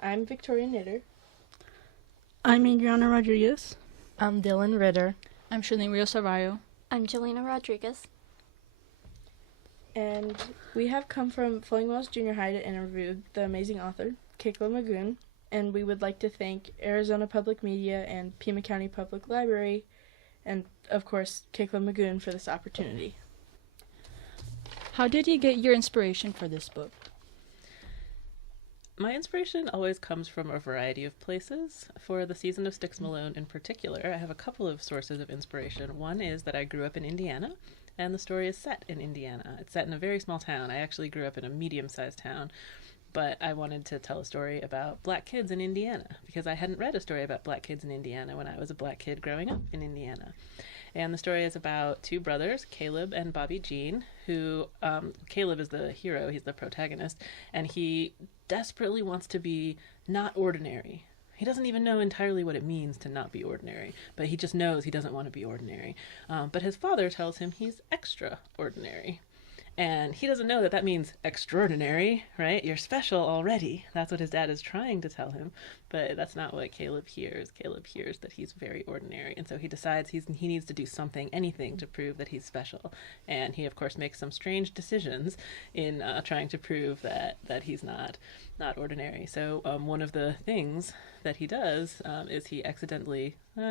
I'm Victoria Knitter. I'm Adriana Rodriguez. I'm Dylan Ritter. I'm Shalene Rios Arroyo. I'm Jelena Rodriguez. And we have come from Floating Wells Junior High to interview the amazing author, Kekla Magoon, and we would like to thank Arizona Public Media and Pima County Public Library, and of course, Kekla Magoon for this opportunity. How did you get your inspiration for this book? My inspiration always comes from a variety of places. For the season of Styx Malone in particular, I have a couple of sources of inspiration. One is that I grew up in Indiana, and the story is set in Indiana. It's set in a very small town. I actually grew up in a medium-sized town, but I wanted to tell a story about black kids in Indiana because I hadn't read a story about black kids in Indiana when I was a black kid growing up in Indiana. And the story is about two brothers, Caleb and Bobbie Jean, who, Caleb is the hero, he's the protagonist, and he desperately wants to be not ordinary. He doesn't even know entirely what it means to not be ordinary, but he just knows he doesn't want to be ordinary. But his father tells him he's extraordinary. And he doesn't know that that means extraordinary, right? You're special already. That's what his dad is trying to tell him. But that's not what Caleb hears. Caleb hears that he's very ordinary. And so he decides he needs to do something, anything, to prove that he's special. And he, of course, makes some strange decisions in trying to prove that he's not ordinary. So one of the things that he does is he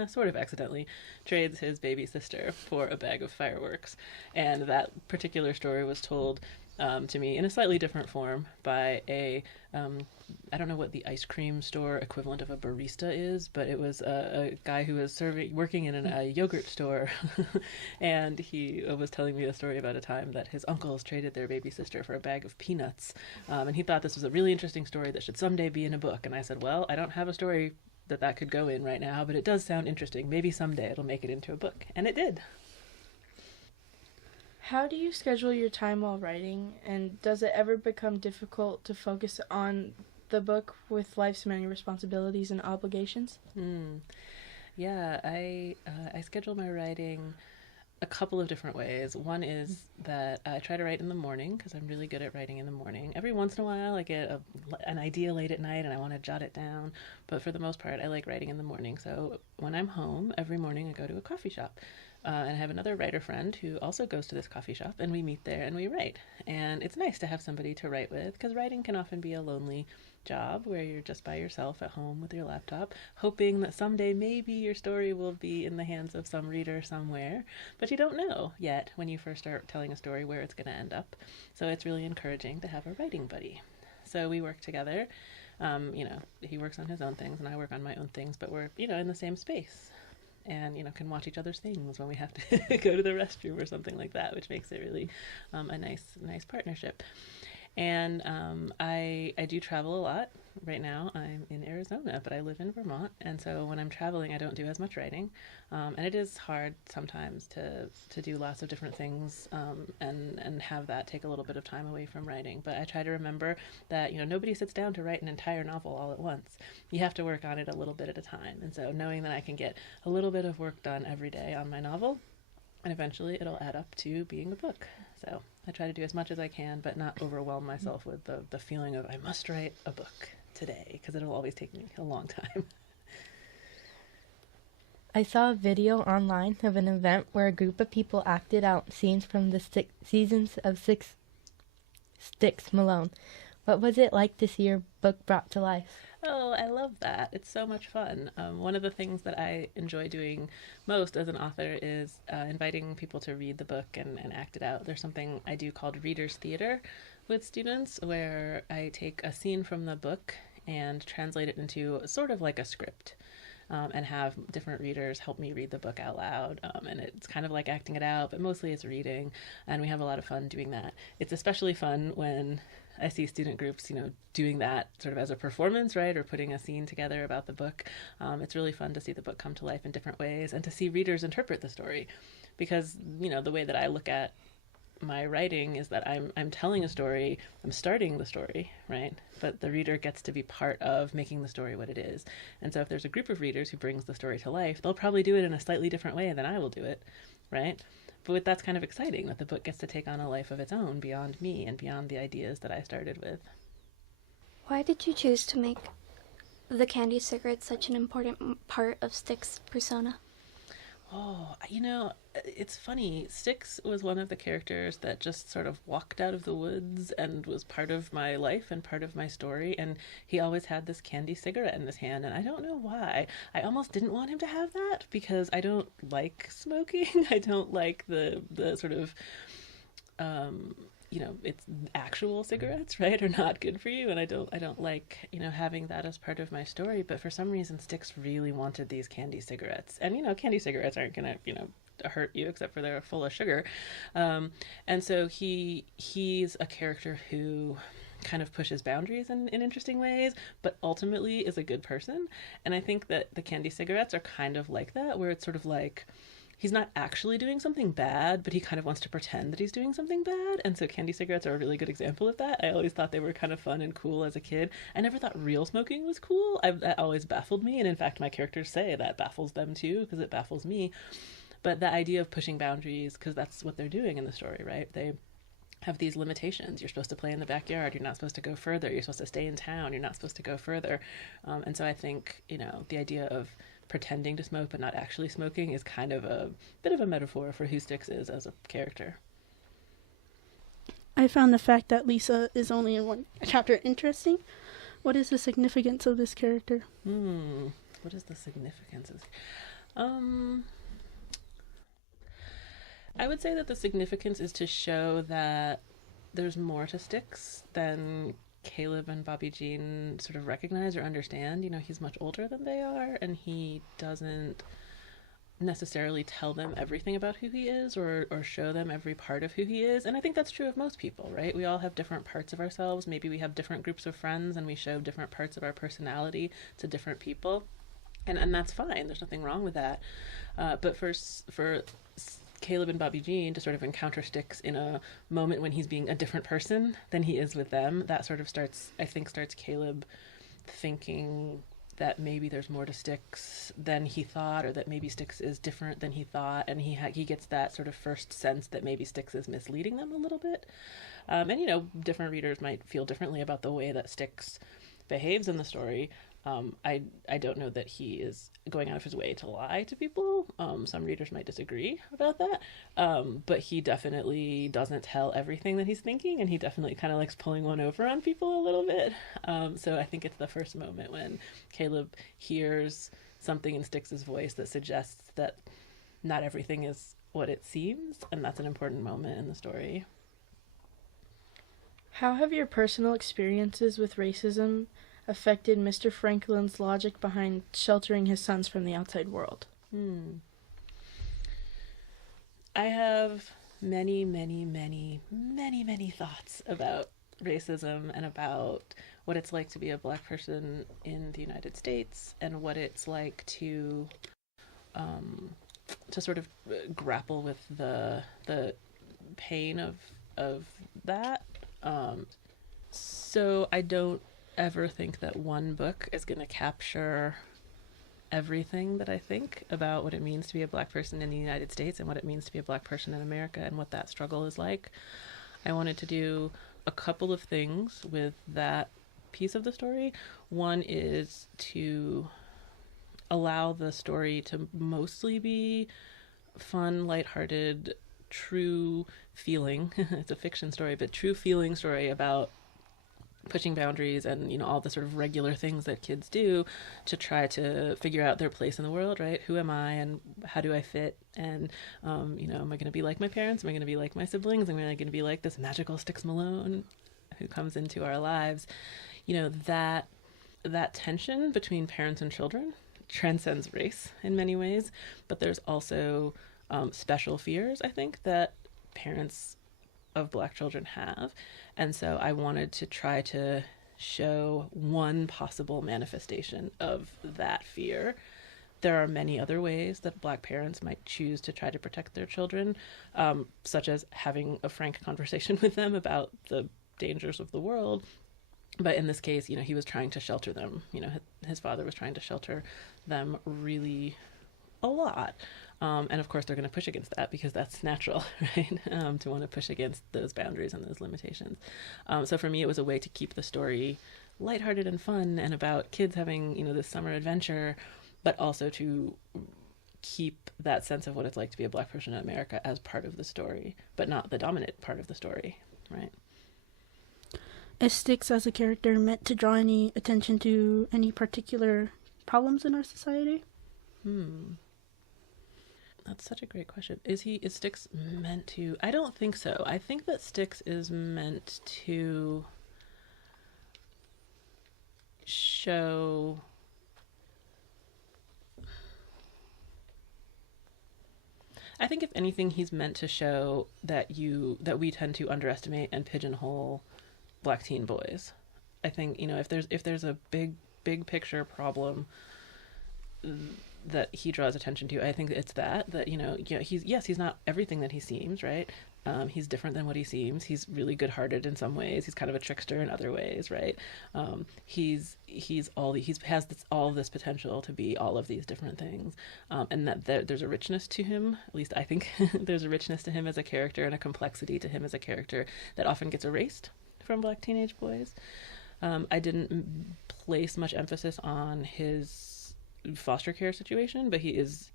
sort of accidentally, trades his baby sister for a bag of fireworks. And that particular story was told to me in a slightly different form by I don't know what the ice cream store equivalent of a barista is, but it was a guy who was working in a yogurt store, and he was telling me a story about a time that his uncles traded their baby sister for a bag of peanuts, and he thought this was a really interesting story that should someday be in a book. And I said, well, I don't have a story that could go in right now, but it does sound interesting. Maybe someday it'll make it into a book, and it did. How do you schedule your time while writing, and does it ever become difficult to focus on the book with life's many responsibilities and obligations? Yeah, I schedule my writing a couple of different ways. One is that I try to write in the morning because I'm really good at writing in the morning. Every once in a while I get an idea late at night and I want to jot it down, but for the most part I like writing in the morning. So when I'm home, every morning I go to a coffee shop. And I have another writer friend who also goes to this coffee shop, and we meet there and we write. And it's nice to have somebody to write with, because writing can often be a lonely job where you're just by yourself at home with your laptop, hoping that someday maybe your story will be in the hands of some reader somewhere. But you don't know yet when you first start telling a story where it's going to end up. So it's really encouraging to have a writing buddy. So we work together. He works on his own things and I work on my own things, but we're, in the same space. And, can watch each other's things when we have to go to the restroom or something like that, which makes it really a nice partnership. And I do travel a lot. Right now I'm in Arizona, but I live in Vermont. And so when I'm traveling, I don't do as much writing. And it is hard sometimes to do lots of different things and have that take a little bit of time away from writing. But I try to remember that, nobody sits down to write an entire novel all at once. You have to work on it a little bit at a time. And so knowing that I can get a little bit of work done every day on my novel, and eventually it'll add up to being a book. So I try to do as much as I can, but not overwhelm myself with the feeling of I must write a book today, because it'll always take me a long time. I saw a video online of an event where a group of people acted out scenes from the seasons of Styx Malone. What was it like to see your book brought to life? Oh, I love that. It's so much fun. One of the things that I enjoy doing most as an author is inviting people to read the book and act it out. There's something I do called Reader's Theater with students where I take a scene from the book and translate it into sort of like a script. And have different readers help me read the book out loud. And it's kind of like acting it out, but mostly it's reading. And we have a lot of fun doing that. It's especially fun when I see student groups, doing that sort of as a performance, right? Or putting a scene together about the book. It's really fun to see the book come to life in different ways and to see readers interpret the story. Because, the way that I look at my writing is that I'm telling a story, I'm starting the story, right? But the reader gets to be part of making the story what it is. And so if there's a group of readers who brings the story to life, they'll probably do it in a slightly different way than I will do it, right? But that's kind of exciting that the book gets to take on a life of its own beyond me and beyond the ideas that I started with. Why did you choose to make the candy cigarette such an important part of Stick's persona? Oh, it's funny. Styx was one of the characters that just sort of walked out of the woods and was part of my life and part of my story. And he always had this candy cigarette in his hand. And I don't know why. I almost didn't want him to have that because I don't like smoking. I don't like the sort of, it's actual cigarettes, right, are not good for you, and I don't like, having that as part of my story. But for some reason, Styx really wanted these candy cigarettes, and candy cigarettes aren't gonna, hurt you except for they're full of sugar, and so he's a character who kind of pushes boundaries in interesting ways, but ultimately is a good person. And I think that the candy cigarettes are kind of like that, where it's sort of like, he's not actually doing something bad, but he kind of wants to pretend that he's doing something bad. And so candy cigarettes are a really good example of that. I always thought they were kind of fun and cool as a kid. I never thought real smoking was cool. That always baffled me. And in fact, my characters say that baffles them too, because it baffles me. But the idea of pushing boundaries, because that's what they're doing in the story, right? They have these limitations. You're supposed to play in the backyard. You're not supposed to go further. You're supposed to stay in town. You're not supposed to go further. And so I think, the idea of pretending to smoke but not actually smoking is kind of a bit of a metaphor for who Styx is as a character. I found the fact that Lisa is only in one chapter interesting. What is the significance of this character? What is the significance of I would say that the significance is to show that there's more to Styx than Caleb and Bobbie Jean sort of recognize or understand. He's much older than they are, and he doesn't necessarily tell them everything about who he is or show them every part of who he is. And I think that's true of most people, right? We all have different parts of ourselves. Maybe we have different groups of friends and we show different parts of our personality to different people. And that's fine. There's nothing wrong with that. But for Caleb and Bobbie Jean to sort of encounter Styx in a moment when he's being a different person than he is with them, that sort of starts Caleb thinking that maybe there's more to Styx than he thought, or that maybe Styx is different than he thought, and he gets that sort of first sense that maybe Styx is misleading them a little bit. And different readers might feel differently about the way that Styx behaves in the story. I don't know that he is going out of his way to lie to people. Some readers might disagree about that. But he definitely doesn't tell everything that he's thinking, and he definitely kind of likes pulling one over on people a little bit. So I think it's the first moment when Caleb hears something in Styx's voice that suggests that not everything is what it seems, and that's an important moment in the story. How have your personal experiences with racism affected Mr. Franklin's logic behind sheltering his sons from the outside world? I have many thoughts about racism and about what it's like to be a Black person in the United States, and what it's like to sort of grapple with the pain of that. So I don't ever think that one book is going to capture everything that I think about what it means to be a Black person in the United States and what it means to be a Black person in America and what that struggle is like. I wanted to do a couple of things with that piece of the story. One is to allow the story to mostly be fun, lighthearted, true feeling. It's a fiction story, but true feeling story about pushing boundaries and all the sort of regular things that kids do to try to figure out their place in the world, right? Who am I and how do I fit? And am I going to be like my parents? Am I going to be like my siblings? Am I going to be like this magical Styx Malone who comes into our lives? That tension between parents and children transcends race in many ways, but there's also special fears, I think, that parents of Black children have. And so I wanted to try to show one possible manifestation of that fear. There are many other ways that Black parents might choose to try to protect their children, such as having a frank conversation with them about the dangers of the world. But in this case, he was trying to shelter them. His father was trying to shelter them really a lot. And of course, they're going to push against that because that's natural, right? To want to push against those boundaries and those limitations. So for me, it was a way to keep the story lighthearted and fun and about kids having, this summer adventure, but also to keep that sense of what it's like to be a Black person in America as part of the story, but not the dominant part of the story, right? Is Styx as a character meant to draw any attention to any particular problems in our society? That's such a great question. Is Styx meant to? I don't think so. I think that Styx is meant to show I think if anything, he's meant to show that we tend to underestimate and pigeonhole Black teen boys. I think, if there's a big picture problem that he draws attention to, I think it's that he's not everything that he seems, right? He's different than what he seems. He's really good-hearted in some ways. He's kind of a trickster in other ways, right? He has all this potential to be all of these different things, and that there's a richness to him. At least I think there's a richness to him as a character and a complexity to him as a character that often gets erased from Black teenage boys. I didn't place much emphasis on his foster care situation, but he is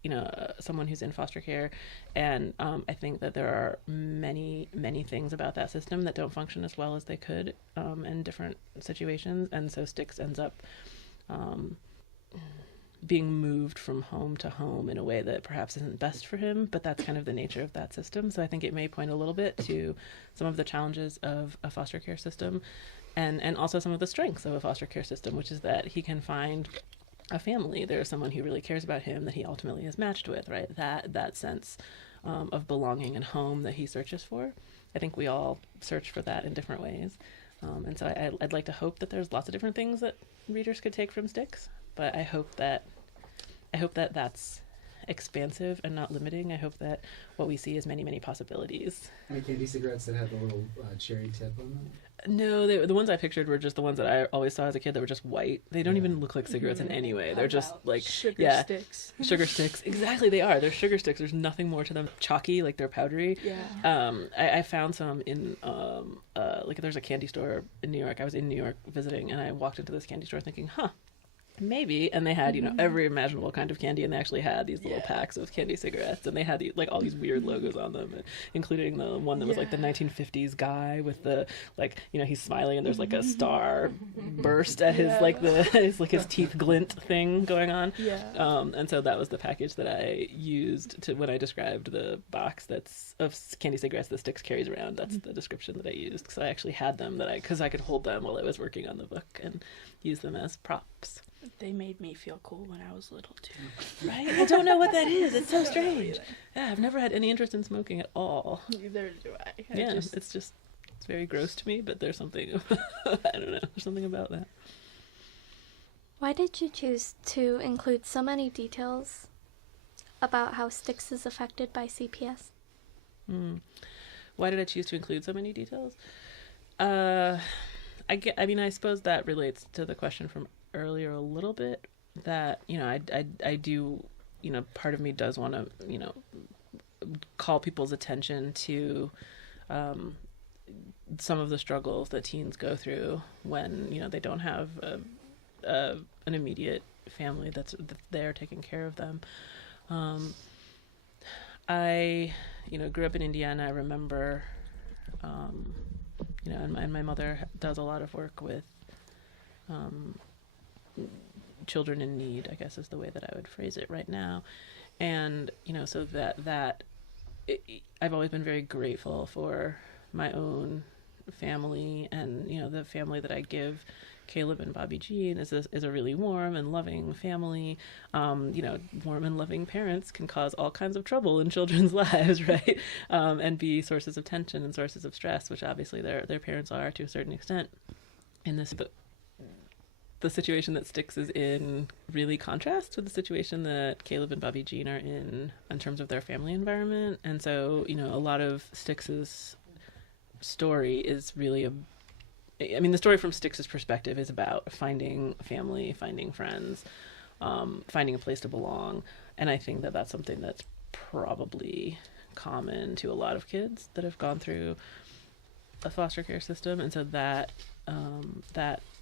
someone who's in foster care, and I think that there are many things about that system that don't function as well as they could in different situations, and so Styx ends up being moved from home to home in a way that perhaps isn't best for him, but that's kind of the nature of that system. So I think it may point a little bit to some of the challenges of a foster care system, and also some of the strengths of a foster care system, which is that he can find a family. There's someone who really cares about him that he ultimately is matched with, right? That sense of belonging and home that he searches for. I think we all search for that in different ways. And so I'd like to hope that there's lots of different things that readers could take from Styx, but I hope that that's expansive and not limiting. I hope that what we see is many possibilities. Any candy cigarettes that had the little cherry tip on them? No, the ones I pictured were just the ones that I always saw as a kid that were just white. They don't even look like cigarettes in any way. They're just like sugar sticks. Sugar sticks. Exactly, they are. They're sugar sticks. There's nothing more to them. Chalky, like they're powdery. Yeah. I found some in there's a candy store in New York. I was in New York visiting, and I walked into this candy store thinking, maybe. And they had every imaginable kind of candy, and they actually had these little packs of candy cigarettes, and they had all these weird logos on them, including the one that was like the 1950s guy with the he's smiling and there's like a star burst at his his teeth glint thing going on. And so that was the package that I used when I described the box that's of candy cigarettes that Styx carries around. That's the description that I used, because I actually had them because I could hold them while I was working on the book and use them as props. They made me feel cool when I was little too. Right? I don't know what that is. It's so strange. Yeah, I've never had any interest in smoking at all. Neither do I. It's very gross to me, but there's something, I don't know, there's something about that. Why did you choose to include so many details about how Styx is affected by CPS? Why did I choose to include so many details? I suppose that relates to the question from earlier a little bit, that I do, part of me does want to call people's attention to some of the struggles that teens go through when they don't have an immediate family that's there taking care of them. I grew up in Indiana. I remember and my mother does a lot of work with children in need, I guess is the way that I would phrase it right now. And so I've always been very grateful for my own family, and the family that I give Caleb and Bobbie Jean is a really warm and loving family. Warm and loving parents can cause all kinds of trouble in children's lives, right? And be sources of tension and sources of stress, which obviously their parents are to a certain extent in this. But the situation that Styx is in really contrasts with the situation that Caleb and Bobbie Jean are in terms of their family environment. And so, a lot of Styx's story is really the story from Styx's perspective is about finding family, finding friends, finding a place to belong. And I think that that's something that's probably common to a lot of kids that have gone through a foster care system. And so that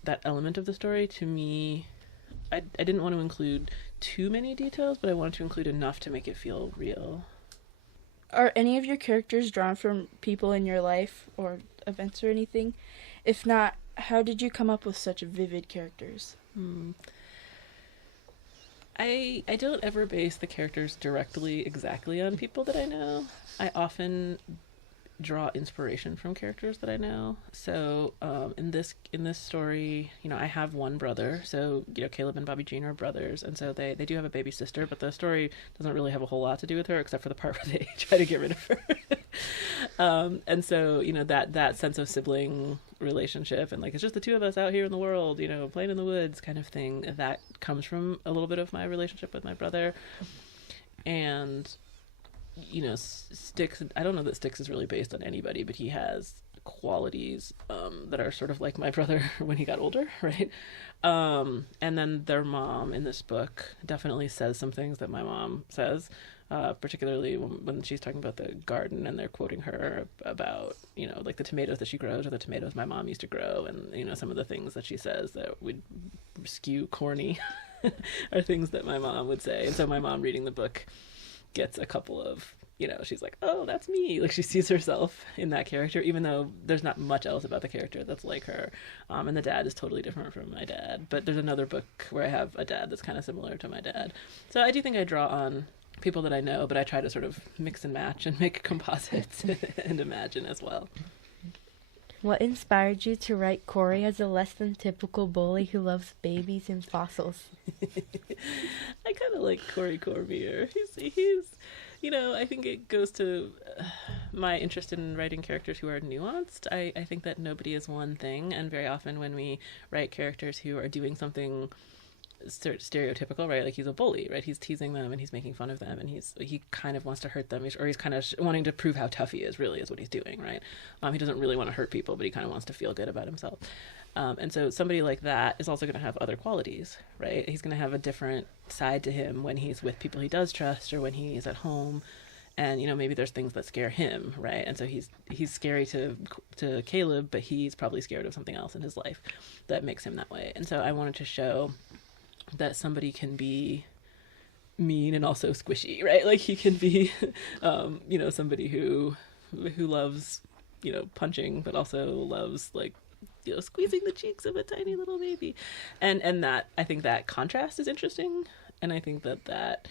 that element of the story, to me, I didn't want to include too many details, but I wanted to include enough to make it feel real. Are any of your characters drawn from people in your life or events or anything? If not, how did you come up with such vivid characters? I don't ever base the characters directly exactly on people that I know. I often draw inspiration from characters that I know. So in this story, you know, I have one brother. So, you know, Caleb and Bobbie Jean are brothers, and so they do have a baby sister, but the story doesn't really have a whole lot to do with her, except for the part where they try to get rid of her. And so, you know, that sense of sibling relationship and like it's just the two of us out here in the world, you know, playing in the woods kind of thing, that comes from a little bit of my relationship with my brother. And you know, Styx, I don't know that Styx is really based on anybody, but he has qualities that are sort of like my brother when he got older, right? And then their mom in this book definitely says some things that my mom says, particularly when she's talking about the garden and they're quoting her about, you know, like the tomatoes that she grows or the tomatoes my mom used to grow, and, you know, some of the things that she says that would skew corny are things that my mom would say. And so my mom reading the book gets a couple of, you know, she's like, oh, that's me. Like she sees herself in that character, even though there's not much else about the character that's like her. And the dad is totally different from my dad. But there's another book where I have a dad that's kind of similar to my dad. So I do think I draw on people that I know, but I try to sort of mix and match and make composites and imagine as well. What inspired you to write Corey as a less than typical bully who loves babies and fossils? I kind of like Corey Cormier. He's, you know, I think it goes to my interest in writing characters who are nuanced. I think that nobody is one thing, and very often when we write characters who are doing something stereotypical, right? Like he's a bully, right? He's teasing them and he's making fun of them and he kind of wants to hurt them, or he's kind of wanting to prove how tough he is, really, is what he's doing, right? He doesn't really want to hurt people, but he kind of wants to feel good about himself. And so somebody like that is also going to have other qualities, right? He's going to have a different side to him when he's with people he does trust or when he's at home. And, you know, maybe there's things that scare him, right? And so he's scary to Caleb, but he's probably scared of something else in his life that makes him that way. And so I wanted to show that somebody can be mean and also squishy, right? Like he can be, you know, somebody who loves, you know, punching, but also loves, like, you know, squeezing the cheeks of a tiny little baby. And that, I think that contrast is interesting. And I think that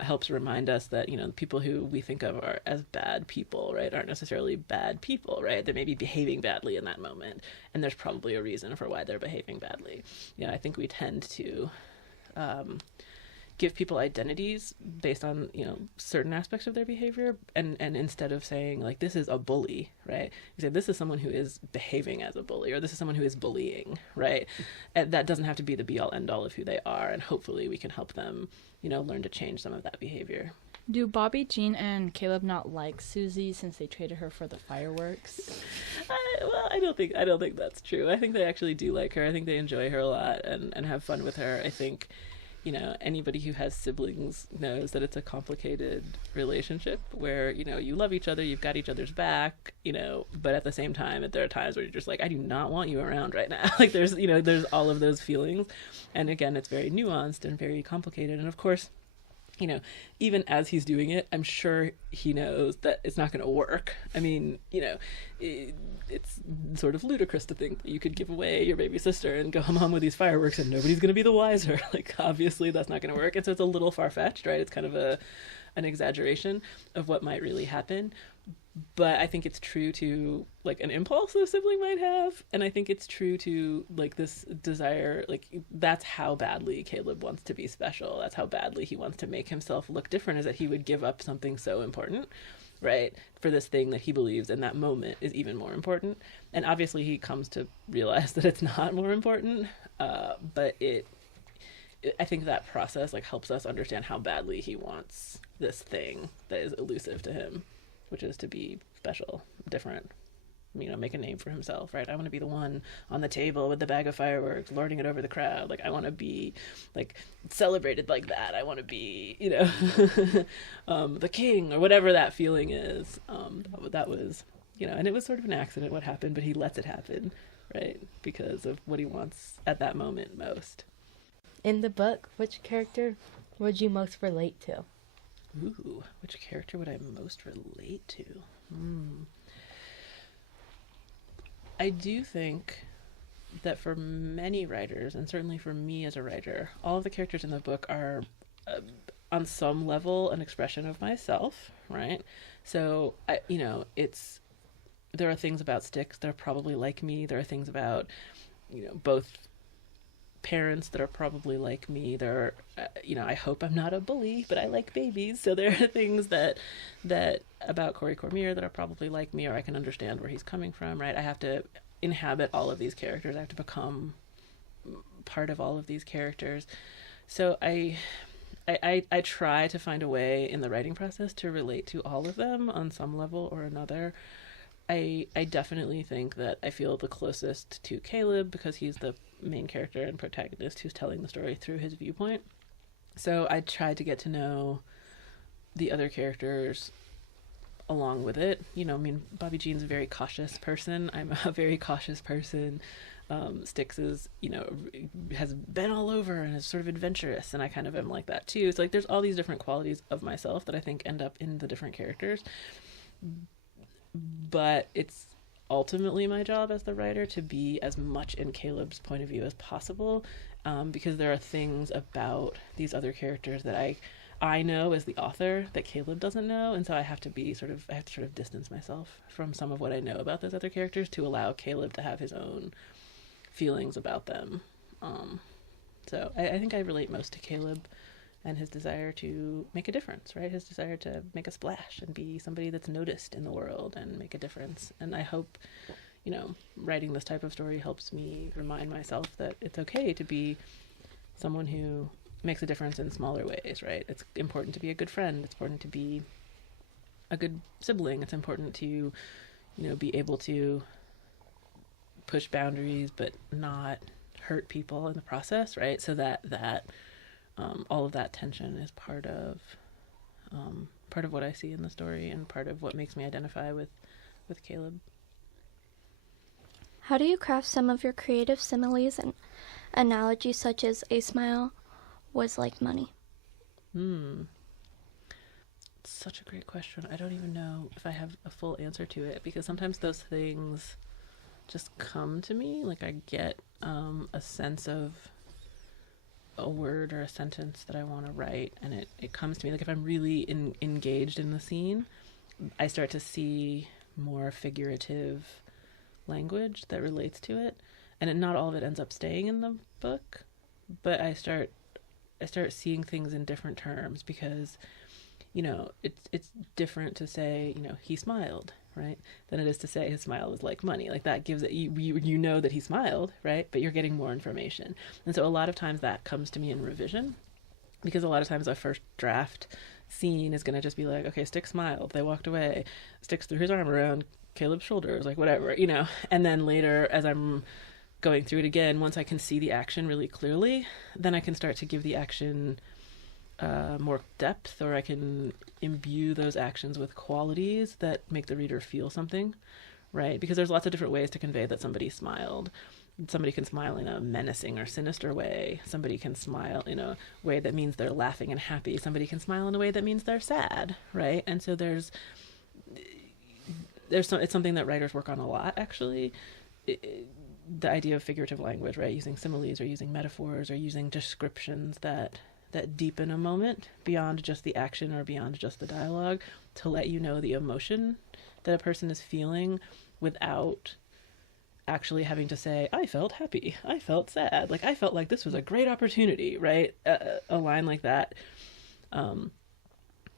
helps remind us that, you know, the people who we think of are as bad people, right, aren't necessarily bad people, right? They may be behaving badly in that moment, and there's probably a reason for why they're behaving badly. Yeah, I think we tend to give people identities based on, you know, certain aspects of their behavior, and instead of saying, like, this is a bully, right, you say this is someone who is behaving as a bully, or this is someone who is bullying, right? And that doesn't have to be the be-all end-all of who they are, and hopefully we can help them, you know, learn to change some of that behavior. Do Bobbie Jean and Caleb not like Susie since they traded her for the fireworks? Well, I don't think that's true. I think they actually do like her. I think they enjoy her a lot and have fun with her. I think, you know, anybody who has siblings knows that it's a complicated relationship where, you know, you love each other, you've got each other's back, you know, but at the same time, there are times where you're just like, I do not want you around right now. Like there's, you know, there's all of those feelings. And again, it's very nuanced and very complicated. And of course, you know, even as he's doing it, I'm sure he knows that it's not going to work. I mean, you know, it's sort of ludicrous to think that you could give away your baby sister and go home with these fireworks and nobody's going to be the wiser. Like, obviously that's not going to work. And so it's a little far-fetched, right? It's kind of an exaggeration of what might really happen. But I think it's true to, like, an impulse a sibling might have. And I think it's true to, like, this desire, like, that's how badly Caleb wants to be special. That's how badly he wants to make himself look different, is that he would give up something so important, right, for this thing that he believes in that moment is even more important. And obviously he comes to realize that it's not more important. But I think that process, like, helps us understand how badly he wants this thing that is elusive to him, which is to be special, different, you know, make a name for himself, right? I want to be the one on the table with the bag of fireworks, lording it over the crowd. Like, I want to be, like, celebrated like that. I want to be, you know, the king, or whatever that feeling is. That was, you know, and it was sort of an accident what happened, but he lets it happen, right? Because of what he wants at that moment most. In the book, which character would you most relate to? Ooh, which character would I most relate to? I do think that for many writers, and certainly for me as a writer, all of the characters in the book are on some level an expression of myself, right? So there are things about Styx that are probably like me. There are things about both parents that are probably like me. There are I hope I'm not a bully, but I like babies, so there are things that about Corey Cormier that are probably like me, or I can understand where he's coming from, right? I have to inhabit all of these characters. I have to become part of all of these characters. So I try to find a way in the writing process to relate to all of them on some level or another. I definitely think that I feel the closest to Caleb because he's the main character and protagonist who's telling the story through his viewpoint. So I tried to get to know the other characters along with it. Bobbie Jean's a very cautious person. I'm a very cautious person. Styx is, has been all over and is sort of adventurous, and I kind of am like that too. It's like there's all these different qualities of myself that I think end up in the different characters. But it's ultimately my job as the writer to be as much in Caleb's point of view as possible, because there are things about these other characters that I know as the author that Caleb doesn't know, and so I have to sort of distance myself from some of what I know about those other characters to allow Caleb to have his own feelings about them. So I think I relate most to Caleb and his desire to make a difference, right? His desire to make a splash and be somebody that's noticed in the world and make a difference. And I hope, writing this type of story helps me remind myself that it's okay to be someone who makes a difference in smaller ways, right? It's important to be a good friend. It's important to be a good sibling. It's important to, be able to push boundaries but not hurt people in the process, right? So that all of that tension is part of what I see in the story and part of what makes me identify with Caleb. How do you craft some of your creative similes and analogies, such as a smile was like money? Such a great question. I don't even know if I have a full answer to it, because sometimes those things just come to me. Like I get a sense of a word or a sentence that I want to write, and it comes to me. Like if I'm really engaged in the scene, I start to see more figurative language that relates to it, and not all of it ends up staying in the book, but I start seeing things in different terms, because it's different to say he smiled, right, than it is to say his smile was like money. Like that gives it, you know that he smiled, right, but you're getting more information. And so a lot of times that comes to me in revision, because a lot of times our first draft scene is going to just be like, okay, Styx smiled, they walked away, Styx threw his arm around Caleb's shoulders, like whatever, and then later as I'm going through it again, once I can see the action really clearly, then I can start to give the action more depth, or I can imbue those actions with qualities that make the reader feel something, right? Because there's lots of different ways to convey that somebody smiled. Somebody can smile in a menacing or sinister way. Somebody can smile in a way that means they're laughing and happy. Somebody can smile in a way that means they're sad, right? And so it's something that writers work on a lot, actually. The idea of figurative language, right? Using similes or using metaphors or using descriptions that deepen a moment beyond just the action or beyond just the dialogue, to let you know the emotion that a person is feeling without actually having to say, I felt happy, I felt sad, like I felt like this was a great opportunity, right? A line like that,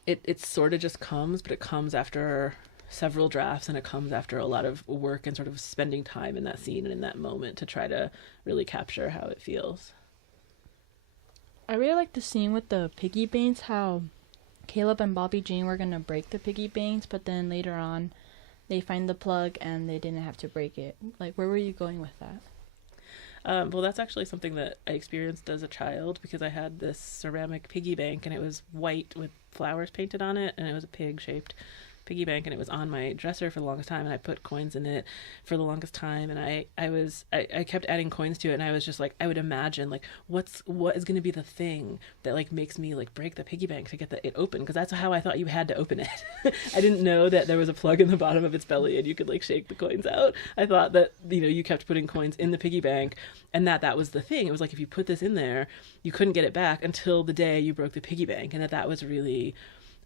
it sort of just comes, but it comes after several drafts, and it comes after a lot of work and sort of spending time in that scene and in that moment to try to really capture how it feels. I really like the scene with the piggy banks, how Caleb and Bobbie Jean were going to break the piggy banks, but then later on they find the plug and they didn't have to break it. Like, where were you going with that? Well, that's actually something that I experienced as a child, because I had this ceramic piggy bank and it was white with flowers painted on it, and it was a pig shaped. piggy bank, and it was on my dresser for the longest time, and I put coins in it for the longest time, and I kept adding coins to it, and I was just like, I would imagine like what is going to be the thing that like makes me like break the piggy bank to get it open, because that's how I thought you had to open it. I didn't know that there was a plug in the bottom of its belly and you could like shake the coins out. I thought that, you know, you kept putting coins in the piggy bank and that was the thing. It was like if you put this in there, you couldn't get it back until the day you broke the piggy bank, and that was really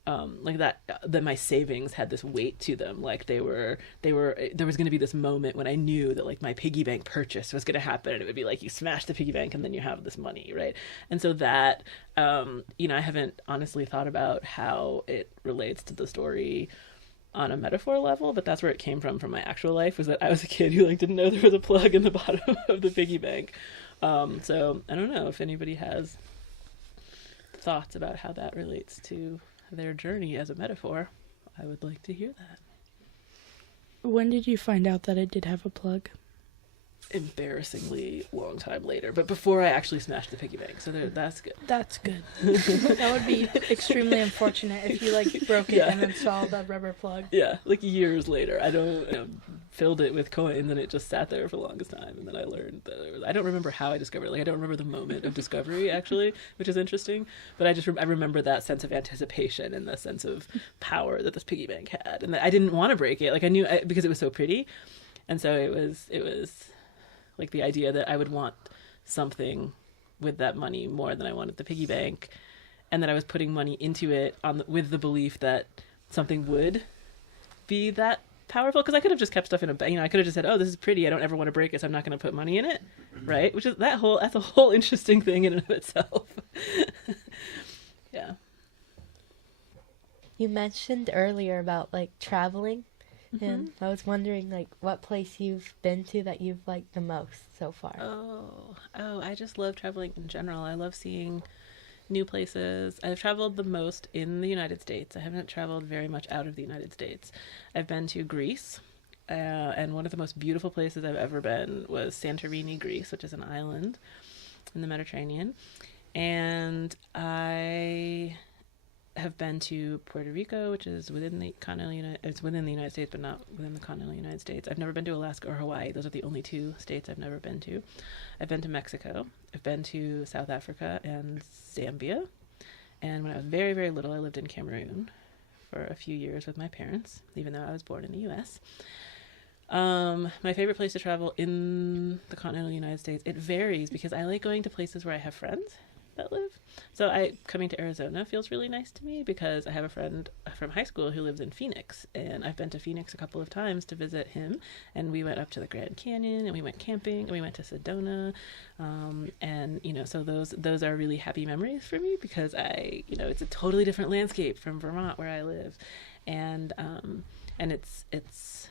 like that my savings had this weight to them. Like there was going to be this moment when I knew that like my piggy bank purchase was going to happen, and it would be like you smash the piggy bank and then you have this money, right? And so that you know, I haven't honestly thought about how it relates to the story on a metaphor level, but that's where it came from my actual life, was that I was a kid who like didn't know there was a plug in the bottom of the piggy bank. So I don't know if anybody has thoughts about how that relates to their journey as a metaphor. I would like to hear that. When did you find out that it did have a plug? Embarrassingly long time later, but before I actually smashed the piggy bank, so that's good. That's good. That would be extremely unfortunate if you like broke it and then saw the rubber plug. Yeah, like years later. I don't filled it with coins and it just sat there for the longest time, and then I learned that I don't remember how I discovered it. Like I don't remember the moment of discovery actually, which is interesting, but I remember that sense of anticipation and the sense of power that this piggy bank had, and that I didn't want to break it. Like I knew because it was so pretty, and so it was like the idea that I would want something with that money more than I wanted the piggy bank, and that I was putting money into it with the belief that something would be that powerful. Because I could have just kept stuff in a bank. You know, I could have just said, "Oh, this is pretty. I don't ever want to break it, so I'm not going to put money in it." Right? Which is that's a whole interesting thing in and of itself. Yeah. You mentioned earlier about like traveling. Mm-hmm. And I was wondering, like, what place you've been to that you've liked the most so far. Oh, I just love traveling in general. I love seeing new places. I've traveled the most in the United States. I haven't traveled very much out of the United States. I've been to Greece, and one of the most beautiful places I've ever been was Santorini, Greece, which is an island in the Mediterranean. And I have been to Puerto Rico, which is within the United States, but not within the continental United States. I've never been to Alaska or Hawaii. Those are the only two states I've never been to. I've been to Mexico. I've been to South Africa and Zambia. And when I was very, very little, I lived in Cameroon for a few years with my parents, even though I was born in the U.S. My favorite place to travel in the continental United States, it varies because I like going to places where I have friends that live. So coming to Arizona feels really nice to me because I have a friend from high school who lives in Phoenix, and I've been to Phoenix a couple of times to visit him, and we went up to the Grand Canyon, and we went camping, and we went to Sedona, and you know, so those are really happy memories for me because it's a totally different landscape from Vermont where I live, and it's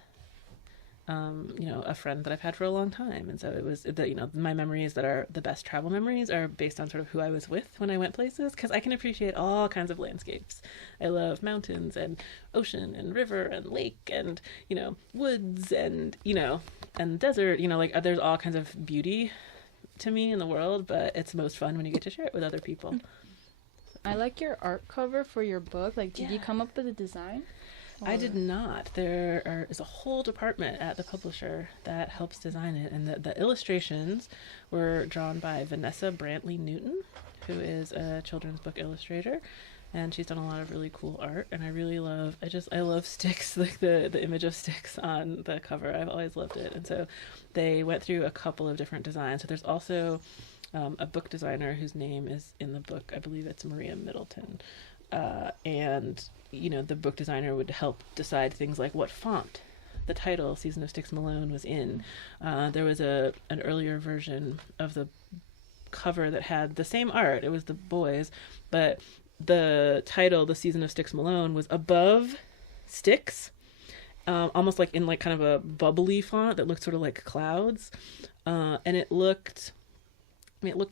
a friend that I've had for a long time. And so it was my memories that are the best travel memories are based on sort of who I was with when I went places, because I can appreciate all kinds of landscapes. I love mountains and ocean and river and lake and, woods and, and desert, there's all kinds of beauty to me in the world, but it's most fun when you get to share it with other people. I like your art cover for your book. Like, did you come up with a design? I did not. There is a whole department at the publisher that helps design it, and the illustrations were drawn by Vanessa Brantley Newton, who is a children's book illustrator, and she's done a lot of really cool art. And I really love sticks, like the image of sticks on the cover. I've always loved it, and so they went through a couple of different designs. So there's also a book designer whose name is in the book. I believe it's Maria Middleton, and the book designer would help decide things like what font the title Season of Sticks Malone was in. There was an earlier version of the cover that had the same art. It was the boys, but the title, The Season of Sticks Malone, was above sticks, almost like in like kind of a bubbly font that looked sort of like clouds, and it looked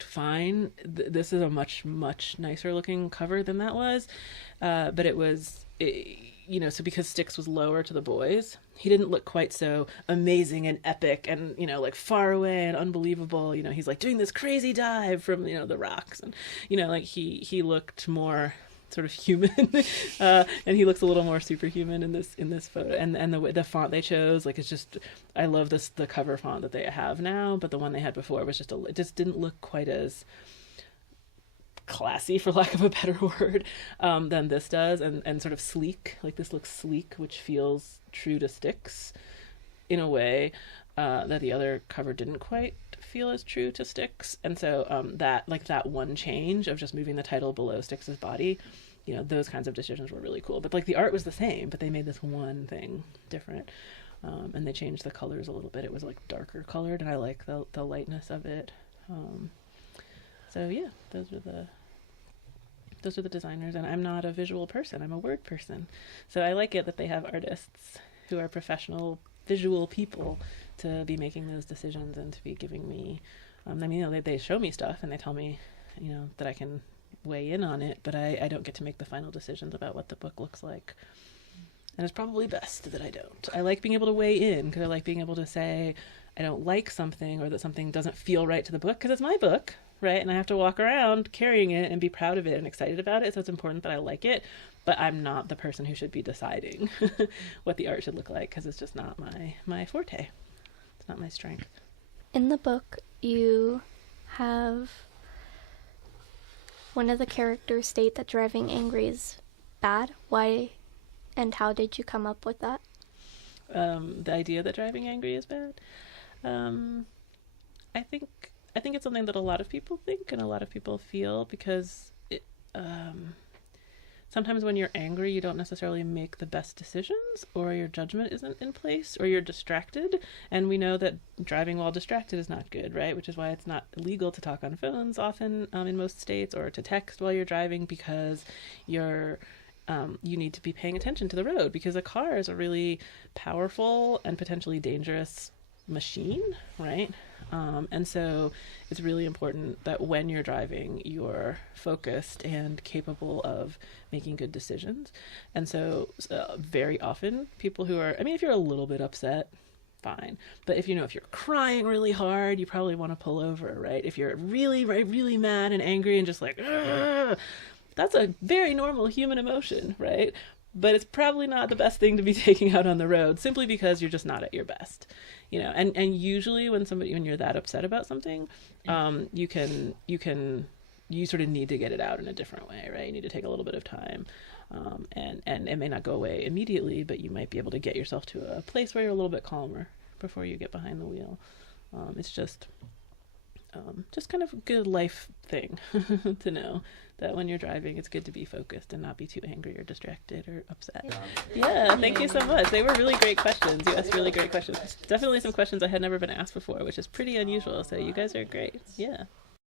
fine. This is a much, much nicer looking cover than that was. But it was, so because Styx was lower to the boys, he didn't look quite so amazing and epic and, like far away and unbelievable. He's like doing this crazy dive from, the rocks. And, he looked more sort of human, and he looks a little more superhuman in this photo. And the font they chose, like, it's just, I love the cover font that they have now, but the one they had before was it just didn't look quite as classy, for lack of a better word, than this does, and sort of sleek. Like, this looks sleek, which feels true to Styx in a way that the other cover didn't quite feel as true to Styx. And so that one change of just moving the title below Styx's body, those kinds of decisions were really cool. But like, the art was the same, but they made this one thing different, and they changed the colors a little bit. It was like darker colored, and I like the lightness of it. So yeah, those are the designers, and I'm not a visual person, I'm a word person. So I like it that they have artists who are professional visual people to be making those decisions and to be giving me, they show me stuff and they tell me, that I can weigh in on it, but I don't get to make the final decisions about what the book looks like. And it's probably best that I don't. I like being able to weigh in, because I like being able to say I don't like something, or that something doesn't feel right to the book, because it's my book, right? And I have to walk around carrying it and be proud of it and excited about it, so it's important that I like it. But I'm not the person who should be deciding what the art should look like, because it's just not my forte. It's not my strength. In the book, you have one of the characters state that driving angry is bad. Why and how did you come up with that? The idea that driving angry is bad? I think it's something that a lot of people think and a lot of people feel, because sometimes when you're angry, you don't necessarily make the best decisions, or your judgment isn't in place, or you're distracted. And we know that driving while distracted is not good, right? Which is why it's not illegal to talk on phones often in most states, or to text while you're driving, because you need to be paying attention to the road, because a car is a really powerful and potentially dangerous machine, right? And so it's really important that when you're driving, you're focused and capable of making good decisions. And so very often people who are, if you're a little bit upset, fine. But if you're crying really hard, you probably want to pull over, right? If you're really, really mad and angry and just like, "Ugh," that's a very normal human emotion, right? But it's probably not the best thing to be taking out on the road, simply because you're just not at your best, and usually when you're that upset about something, you sort of need to get it out in a different way, right? You need to take a little bit of time, and it may not go away immediately, but you might be able to get yourself to a place where you're a little bit calmer before you get behind the wheel. It's just kind of a good life thing to know that when you're driving, it's good to be focused and not be too angry or distracted or upset. Yeah, thank you so much. They were really great questions. You asked really great questions. Definitely some questions I had never been asked before, which is pretty unusual. So you guys are great. Yeah.